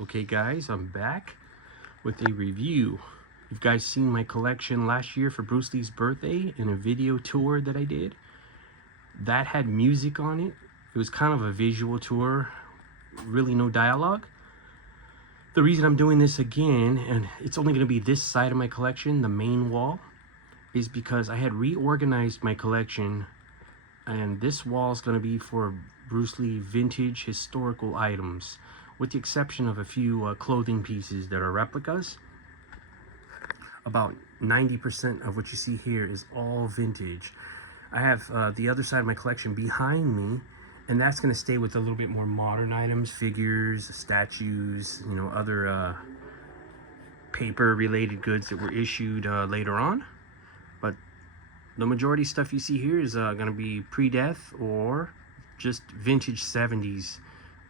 Okay guys, I'm back with a review. You've guys seen my collection last year for Bruce Lee's birthday in a video tour that I did. That had music on it. It was kind of a visual tour, really no dialogue. The reason I'm doing this again, and it's only going to be this side of my collection, the main wall, is because I had reorganized my collection, and this wall is going to be for Bruce Lee vintage historical items, with the exception of a few clothing pieces that are replicas. About 90% of what you see here is all vintage. I have the other side of my collection behind me, and that's going to stay with a little bit more modern items, figures, statues, you know, other paper related goods that were issued later on. But the majority stuff you see here is going to be pre-death or just vintage 70s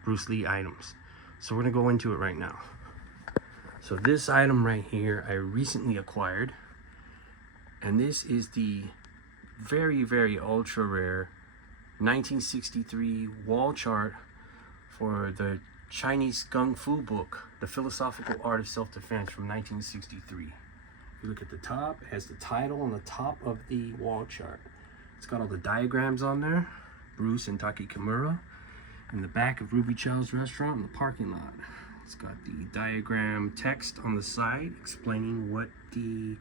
Bruce Lee items. So we're going to go into it right now. So this item right here I recently acquired, and this is the very ultra rare 1963 wall chart for the Chinese Kung Fu book, The Philosophical Art of Self-Defense, from 1963. If you look at the top, it has the title on the top of the wall chart. It's got all the diagrams on there, Bruce and Taki Kimura, and the back of Ruby Chow's restaurant in the parking lot. It's got the diagram text on the side explaining what the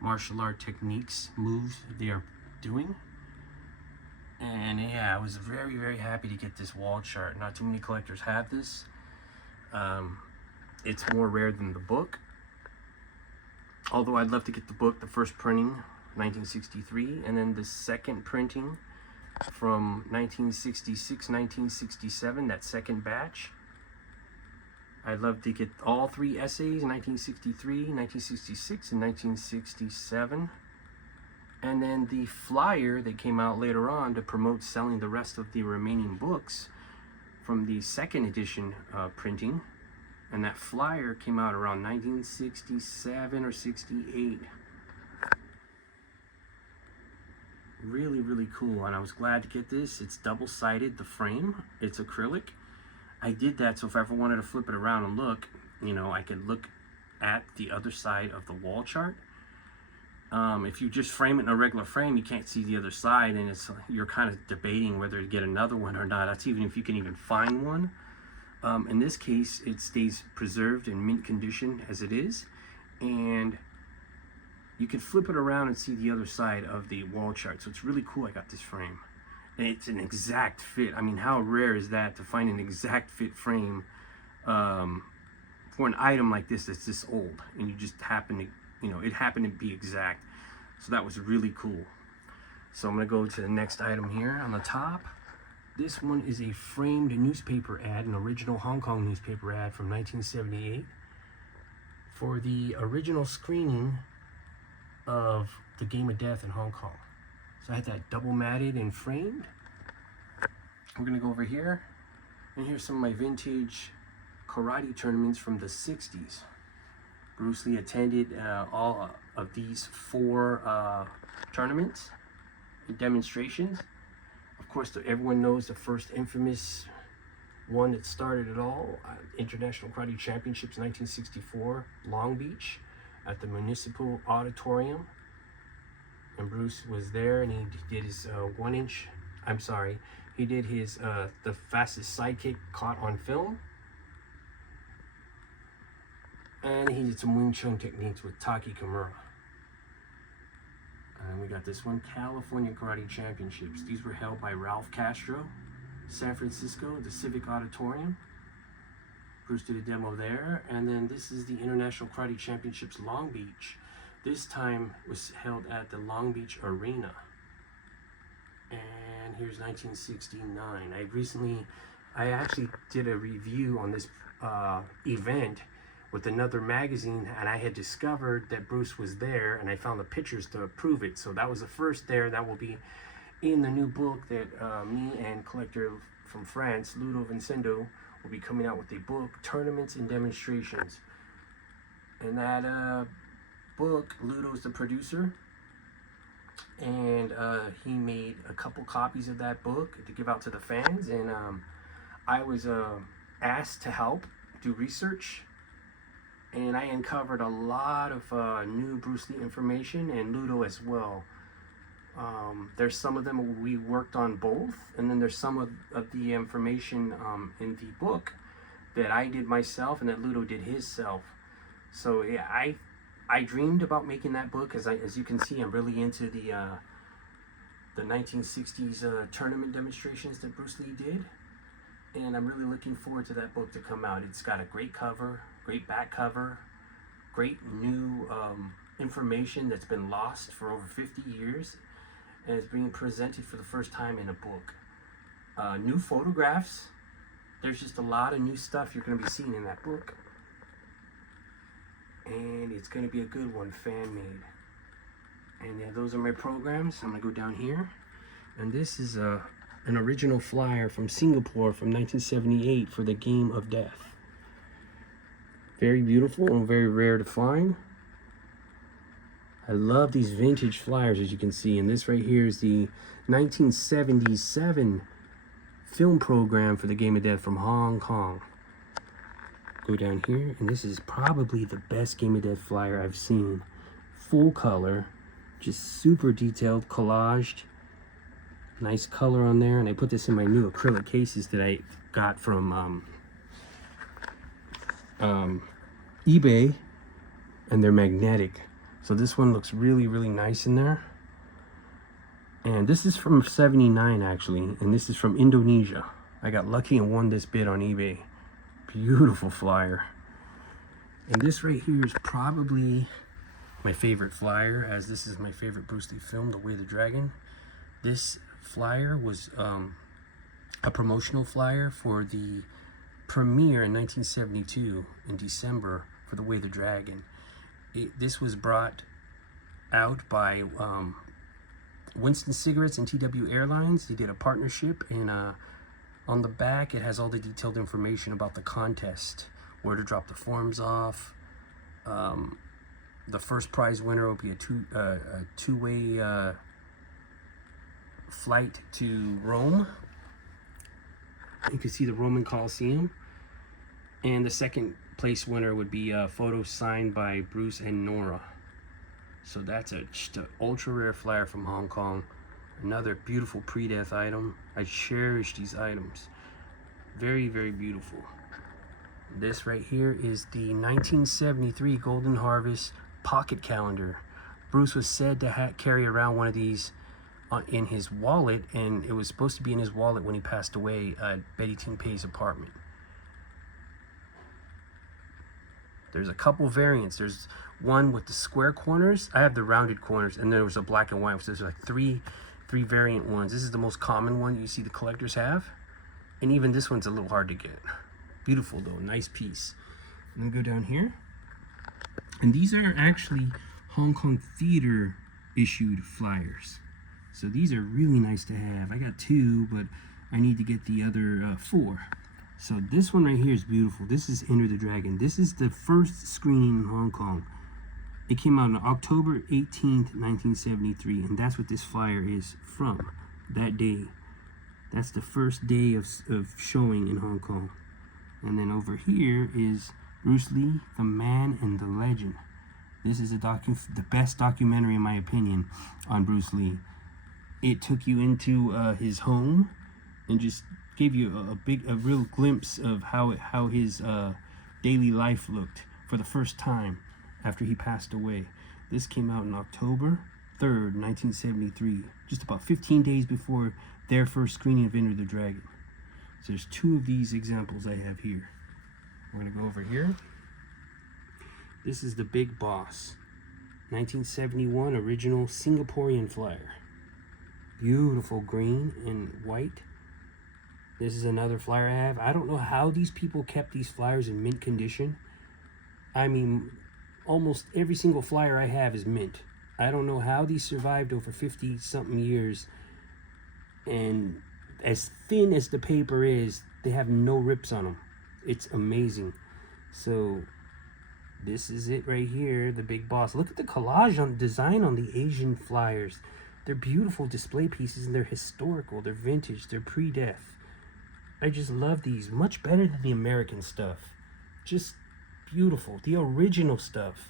martial art techniques, moves they are doing. And yeah, I was very happy to get this wall chart. Not too many collectors have this. It's more rare than the book. Although I'd love to get the book, the first printing, 1963, and then the second printing from 1966, 1967, that second batch. I'd love to get all three essays, 1963, 1966, and 1967. And then the flyer that came out later on to promote selling the rest of the remaining books from the second edition printing. And that flyer came out around 1967 or 68. Really cool, and I was glad to get this. It's double-sided, the frame. It's acrylic. I did that so if I ever wanted to flip it around and look, you know, I could look at the other side of the wall chart. If you just frame it in a regular frame, you can't see the other side, and you're kind of debating whether to get another one or not. That's even if you can even find one. In this case, it stays preserved in mint condition as it is, and you can flip it around and see the other side of the wall chart. So it's really cool. I got this frame, and it's an exact fit. I mean, how rare is that to find an exact fit frame for an item like this that's this old, and you just happen to, you know, it happened to be exact. So that was really cool. So I'm gonna go to the next item here on the top. This one is a framed newspaper ad, an original Hong Kong newspaper ad from 1978 for the original screening of The Game of Death in Hong Kong. So I had that double matted and framed. We're gonna go over here, and here's some of my vintage karate tournaments from the 60s. Bruce Lee attended all of these 4 tournaments and demonstrations. Of course, everyone knows the first infamous one that started it all, International Karate Championships 1964, Long Beach, at the Municipal Auditorium. And Bruce was there, and he did his he did his the fastest sidekick caught on film. And he did some Wing Chun techniques with Taki Kimura. And we got this one, California Karate Championships. These were held by Ralph Castro, San Francisco, the Civic Auditorium. Bruce did a demo there. And then this is the International Karate Championships Long Beach. This time was held at the Long Beach Arena. And here's 1969. I actually did a review on this event with another magazine, and I had discovered that Bruce was there, and I found the pictures to prove it. So that was the first there. That will be in the new book that me and collector from France, Ludo Vincendo, will be coming out with a book, Tournaments and Demonstrations. And that book, Ludo's the producer, and he made a couple copies of that book to give out to the fans, and I was asked to help do research, and I uncovered a lot of new Bruce Lee information, and Ludo as well. There's some of them we worked on both, and then there's some of the information in the book that I did myself and that Ludo did his self. So yeah, I dreamed about making that book. As you can see, I'm really into the 1960s tournament demonstrations that Bruce Lee did, and I'm really looking forward to that book to come out. It's got a great cover, great back cover, great new information that's been lost for over 50 years, and it's being presented for the first time in a book. New photographs. There's just a lot of new stuff you're going to be seeing in that book. And it's going to be a good one, fan-made. And yeah, those are my programs. I'm going to go down here. And this is an original flyer from Singapore from 1978 for the Game of Death. Very beautiful and very rare to find. I love these vintage flyers, as you can see. And this right here is the 1977 film program for the Game of Death from Hong Kong. Go down here, and this is probably the best Game of Death flyer I've seen. Full color, just super detailed, collaged. Nice color on there, and I put this in my new acrylic cases that I got from eBay, and they're magnetic. So this one looks really, really nice in there. And this is from 79 actually, and this is from Indonesia. I got lucky and won this bid on eBay. Beautiful flyer. And this right here is probably my favorite flyer, as this is my favorite Bruce Lee film, The Way of the Dragon. This flyer was a promotional flyer for the premiere in 1972 in December for The Way of the Dragon. This was brought out by Winston Cigarettes and TW Airlines. They did a partnership, and on the back it has all the detailed information about the contest, where to drop the forms off. The first prize winner will be a two-way flight to Rome. You can see the Roman Colosseum, and the second place winner would be a photo signed by Bruce and Nora. So that's just an ultra rare flyer from Hong Kong. Another beautiful pre-death item. I cherish these items. Very, very beautiful. This right here is the 1973 Golden Harvest pocket calendar. Bruce was said to carry around one of these in his wallet, and it was supposed to be in his wallet when he passed away at Betty Ting Pei's apartment. There's a couple variants. There's one with the square corners. I have the rounded corners, and there was a black and white. So there's like three variant ones. This is the most common one you see the collectors have, and even this one's a little hard to get. Beautiful though, nice piece. And then go down here, and these are actually Hong Kong theater issued flyers. So these are really nice to have. I got 2, but I need to get the other 4. So this one right here is beautiful. This is Enter the Dragon. This is the first screening in Hong Kong. It came out on October 18th, 1973, and that's what this flyer is from, that day. That's the first day of showing in Hong Kong. And then over here is Bruce Lee, the Man and the Legend. This is the best documentary, in my opinion, on Bruce Lee. It took you into his home and just gave you a real glimpse of how his daily life looked for the first time after he passed away. This came out on October 3rd, 1973, just about 15 days before their first screening of Enter the Dragon. So there's 2 of these examples I have here. We're gonna go over here. This is the Big Boss, 1971 original Singaporean flyer. Beautiful green and white. This is another flyer I have. I don't know how these people kept these flyers in mint condition. I mean, almost every single flyer I have is mint. I don't know how these survived over 50-something years. And as thin as the paper is, they have no rips on them. It's amazing. So this is it right here, the Big Boss. Look at the collage on design on the Asian flyers. They're beautiful display pieces, and they're historical, they're vintage, they're pre-death. I just love these, much better than the American stuff. Just beautiful. The original stuff.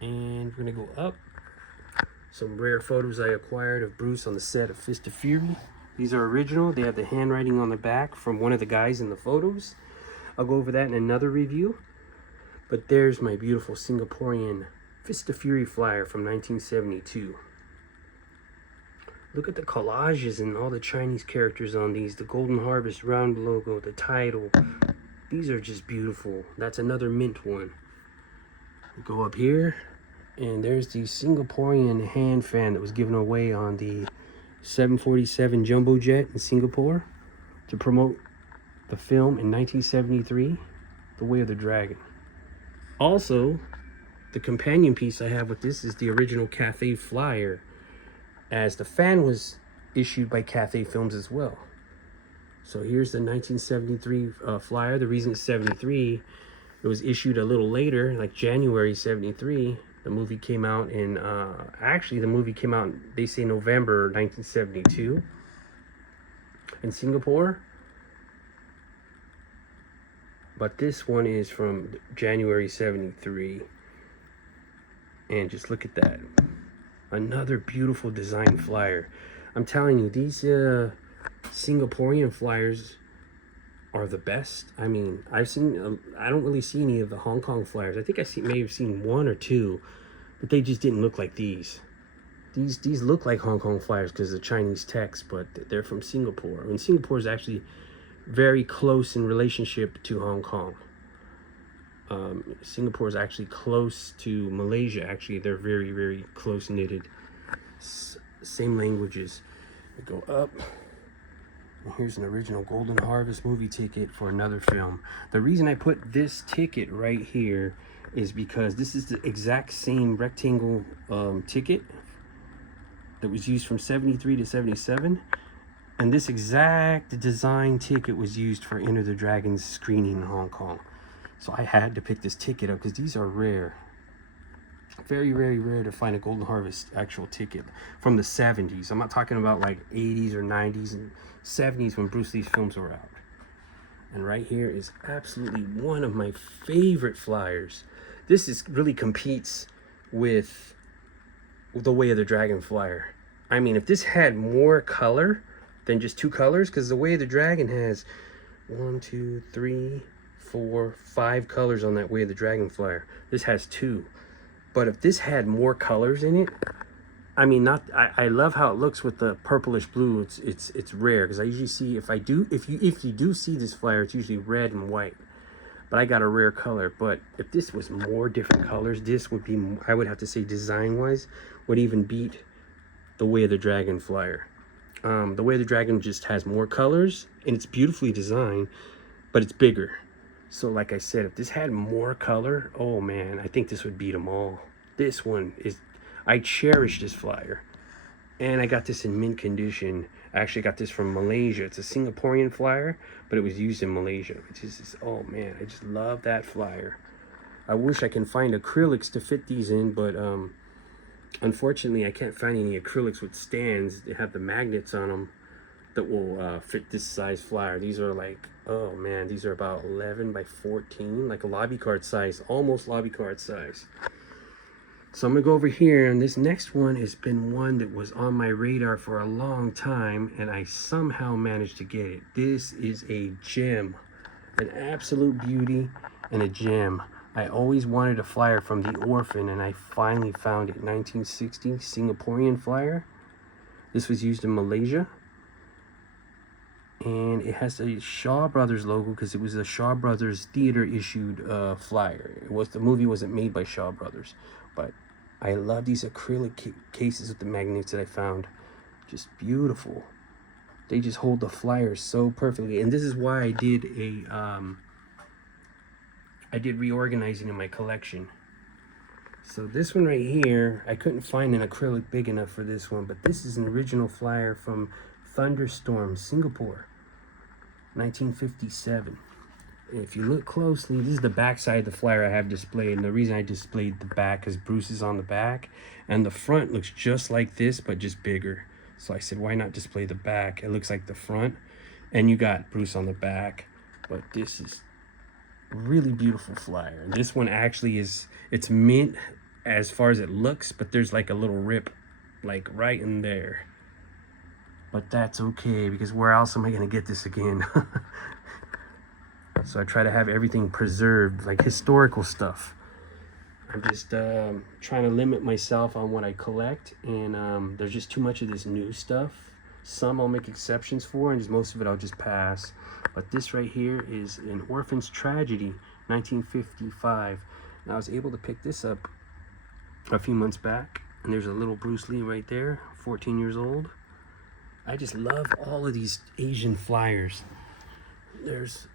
And we're gonna go up. Some rare photos I acquired of Bruce on the set of Fist of Fury. These are original. They have the handwriting on the back from one of the guys in the photos. I'll go over that in another review. But there's my beautiful Singaporean Fist of Fury flyer from 1972. Look at the collages and all the Chinese characters on these. The Golden Harvest round logo, the title. These are just beautiful. That's another mint one. We go up here, and there's the Singaporean hand fan that was given away on the 747 jumbo jet in Singapore to promote the film in 1973, The Way of the Dragon. Also, the companion piece I have with this is the original Cathay flyer, as the fan was issued by Cathay Films as well. So here's the 1973 flyer. The reason it's 73, it was issued a little later, like January 73. The movie came out in, actually the movie came out, they say November 1972 in Singapore. But this one is from January 73. And just look at that. Another beautiful design flyer. I'm telling you, these Singaporean flyers are the best. I mean, I've seen, I don't really see any of the Hong Kong flyers. I think I may have seen one or two, but they just didn't look like these. These look like Hong Kong flyers because of the Chinese text, but they're from Singapore. I mean, Singapore is actually very close in relationship to Hong Kong. Singapore is actually close to Malaysia. Actually, they're very, very close knitted. Same languages. We go up. And here's an original Golden Harvest movie ticket for another film. The reason I put this ticket right here is because this is the exact same rectangle ticket that was used from 73 to 77. And this exact design ticket was used for Enter the Dragon's screening in Hong Kong. So I had to pick this ticket up because these are rare. Very, very rare to find a Golden Harvest actual ticket from the 70s. I'm not talking about like 80s or 90s and 70s when Bruce Lee's films were out. And right here is absolutely one of my favorite flyers. This is really competes with The Way of the Dragon flyer. I mean, if this had more color than just two colors, because The Way of the Dragon has 1, 2, 3, 4, 5 colors on that Way of the Dragon flyer. This has 2. But if this had more colors in it, I mean, I love how it looks with the purplish blue. It's rare because I usually see, if you do see this flyer, it's usually red and white. But I got a rare color. But if this was more different colors, this would be, I would have to say, design wise, would even beat The Way of the Dragon flyer. The Way of the Dragon just has more colors and it's beautifully designed, but it's bigger. So like I said, if this had more color, oh man, I think this would beat them all. This one is, I cherish this flyer. And I got this in mint condition. I actually got this from Malaysia. It's a Singaporean flyer, but it was used in Malaysia. Which is, oh man, I just love that flyer. I wish I can find acrylics to fit these in, but unfortunately I can't find any acrylics with stands. They have the magnets on them that will fit this size flyer. These are like, oh man, these are about 11 by 14, like a lobby card size, almost lobby card size. So I'm gonna go over here, and this next one has been one that was on my radar for a long time, and I somehow managed to get it. This is a gem, an absolute beauty and a gem. I always wanted a flyer from The Orphan, and I finally found it. 1960 Singaporean flyer. This was used in Malaysia. And it has a Shaw Brothers logo because it was a Shaw Brothers theater issued flyer. The movie wasn't made by Shaw Brothers, but I love these acrylic cases with the magnets that I found. Just beautiful. They just hold the flyers so perfectly, and this is why I did reorganizing in my collection. So this one right here, I couldn't find an acrylic big enough for this one, but this is an original flyer from Thunderstorm, Singapore, 1957. And if you look closely, this is the back side of the flyer I have displayed. And the reason I displayed the back is Bruce is on the back. And the front looks just like this, but just bigger. So I said, why not display the back? It looks like the front. And you got Bruce on the back. But this is Really beautiful flyer. This one actually is, it's mint as far as it looks, but there's like a little rip like right in there. But that's okay, because where else am I gonna get this again? So I try to have everything preserved, like historical stuff. I'm just trying to limit myself on what I collect, and there's just too much of this new stuff. Some I'll make exceptions for, and just most of it I'll just pass. But this right here is an Orphan's Tragedy, 1955. And I was able to pick this up a few months back, and there's a little Bruce Lee right there, 14 years old. I just love all of these Asian flyers. There's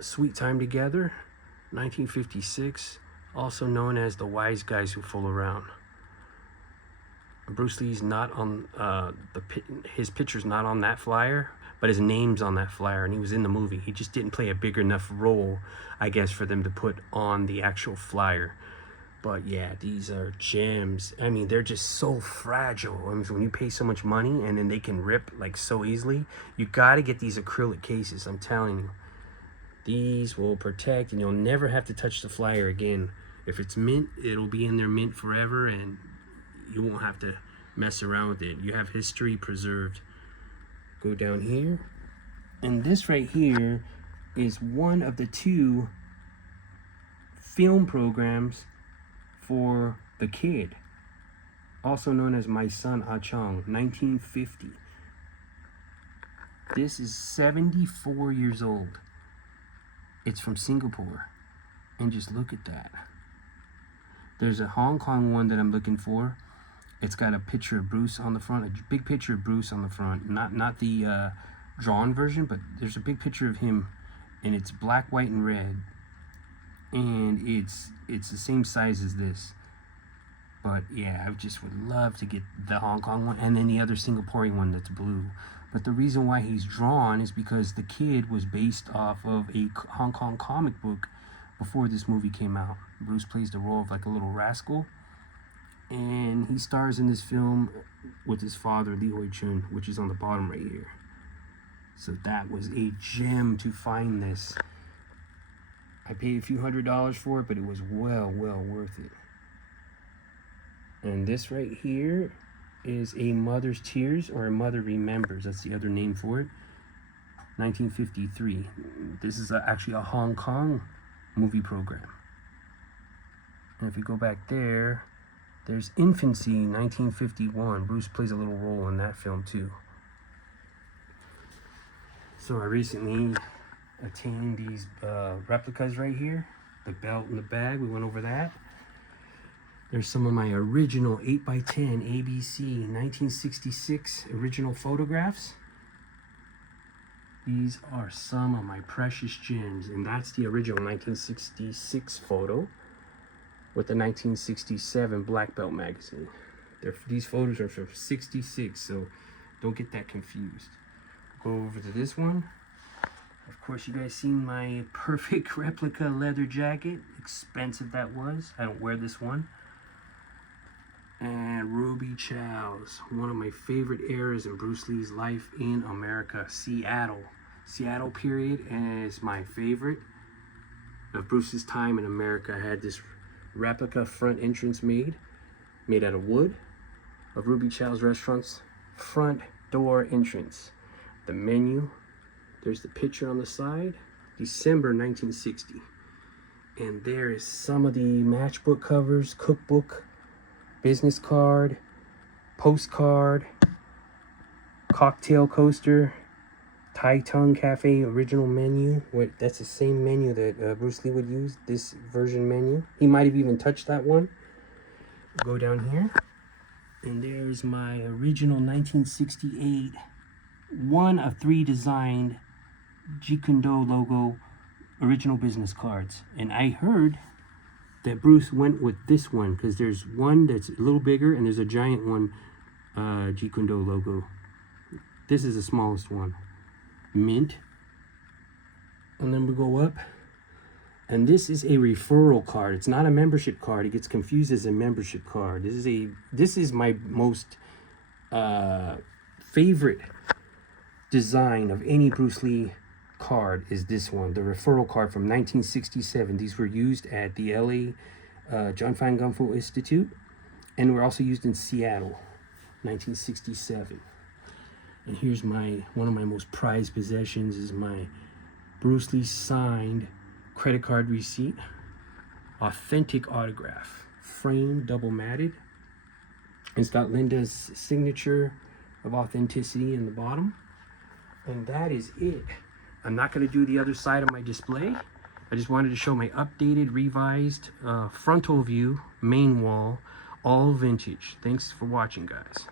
Sweet Time Together, 1956, also known as The Wise Guys Who Fool Around. Bruce Lee's not on his picture's not on that flyer, but his name's on that flyer, and he was in the movie. He just didn't play a big enough role, I guess, for them to put on the actual flyer. But yeah, these are gems. I mean, they're just so fragile. I mean, when you pay so much money and then they can rip like so easily, you got to get these acrylic cases. I'm telling you, these will protect, and you'll never have to touch the flyer again. If it's mint, it'll be in there mint forever, and you won't have to mess around with it. You have history preserved. Go down here, and this right here is one of the 2 film programs for The Kid, also known as My Son Ah Chong, 1950. This is 74 years old. It's from Singapore, and just look at that. There's a Hong Kong one that I'm looking for. It's got a picture of Bruce on the front, a big picture of Bruce on the front, not the drawn version, but there's a big picture of him, and it's black, white, and red, and it's the same size as this. But yeah, I just would love to get the Hong Kong one, and then the other Singaporean one that's blue. But the reason why he's drawn is because The Kid was based off of a Hong Kong comic book before this movie came out. Bruce plays the role of like a little rascal, and he stars in this film with his father, Lee Hoi Chun, which is on the bottom right here. So that was a gem to find this. I paid a few $100s for it, but it was well worth it. And this right here is A Mother's Tears, or A Mother Remembers. That's the other name for it. 1953. This is actually a Hong Kong movie program. And if you go back there, there's Infancy, 1951. Bruce plays a little role in that film too. So I recently attained these replicas right here. The belt and the bag, we went over that. There's some of my original 8x10 ABC 1966 original photographs. These are some of my precious gems, and that's the original 1966 photo with the 1967 Black Belt magazine. These photos are from 66, so don't get that confused. Go over to this one. Of course, you guys seen my perfect replica leather jacket. Expensive that was. I don't wear this one. And Ruby Chow's, one of my favorite eras in Bruce Lee's life in America, Seattle. Seattle period is my favorite of Bruce's time in America. I had this replica front entrance made out of wood of Ruby Chow's restaurant's front door entrance. The menu, there's the picture on the side, December 1960. And there is some of the matchbook covers, cookbook, business card, postcard, cocktail coaster, Thai Tongue Cafe original menu. That's the same menu that Bruce Lee would use, this version menu. He might have even touched that one. Go down here, and there's my original 1968, one of 3 designed Jeet Kune Do logo original business cards. And I heard that Bruce went with this one because there's one that's a little bigger and there's a giant one, Jeet Kune Do logo. This is the smallest one, mint. And then we go up, and this is a referral card. It's not a membership card. It gets confused as a membership card. This is my most favorite design of any Bruce Lee card is this one, the referral card from 1967. These were used at the LA John Fine Gunfo Institute, and were also used in Seattle, 1967. And here's one of my most prized possessions is my Bruce Lee signed credit card receipt, authentic autograph, framed, double matted. It's got Linda's signature of authenticity in the bottom. And that is it. I'm not going to do the other side of my display. I just wanted to show my updated, revised frontal view, main wall, all vintage. Thanks for watching, guys.